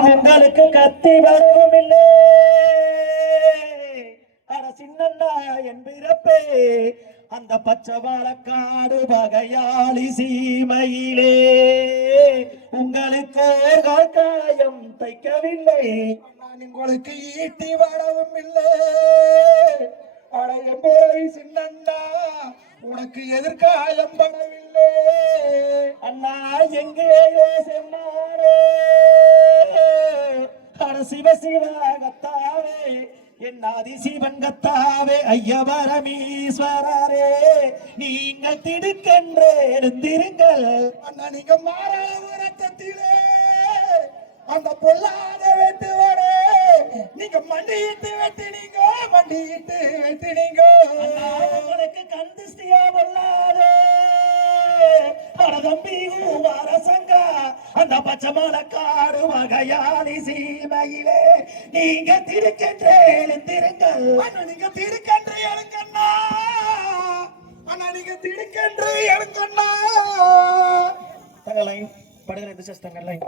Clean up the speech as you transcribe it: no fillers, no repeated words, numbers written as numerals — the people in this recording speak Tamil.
உங்களுக்கு கத்தி வரவும் இல்லை அட சின்னண்ணா என் பிறப்பே அந்த பச்சை வாழக்காடு வகையாளி சீமையிலே உங்களுக்கு காயம் தைக்கவில்லை நான் உங்களுக்கு ஈட்டி வரவும் இல்லை அடைய போய் சின்னண்ணா உனக்கு எதிர்காலம் படவில்லை அண்ணா எங்கேயோ செம்மாரே அட சிவ சிவகத்தாவே என் ஆதிசிவன் கத்தாவே ஐயவரமீஸ்வரரே நீங்கள் திடுக்கென்று எழுந்திருங்கள் அண்ணா நீங்க மாறாத ரத்தத்திலே அந்த பொல்லாத வெட்டுவரே நீங்க மண்டியிட்டு வெட்டினீங்க உங்களுக்கு கந்திஸ்தியா பொல்லாதே அட தம்பி அரசங்க அந்த பச்சை மலக்காடு வகையாளி சீமையிலே நீங்க திருக்கென்று எழுந்திருங்கள் நீங்க திருக்கென்று எழுங்கண்ணா அண்ணா நீங்க திருக்கென்று எழுங்கண்ணா தங்களை படுகிற திசை தங்களை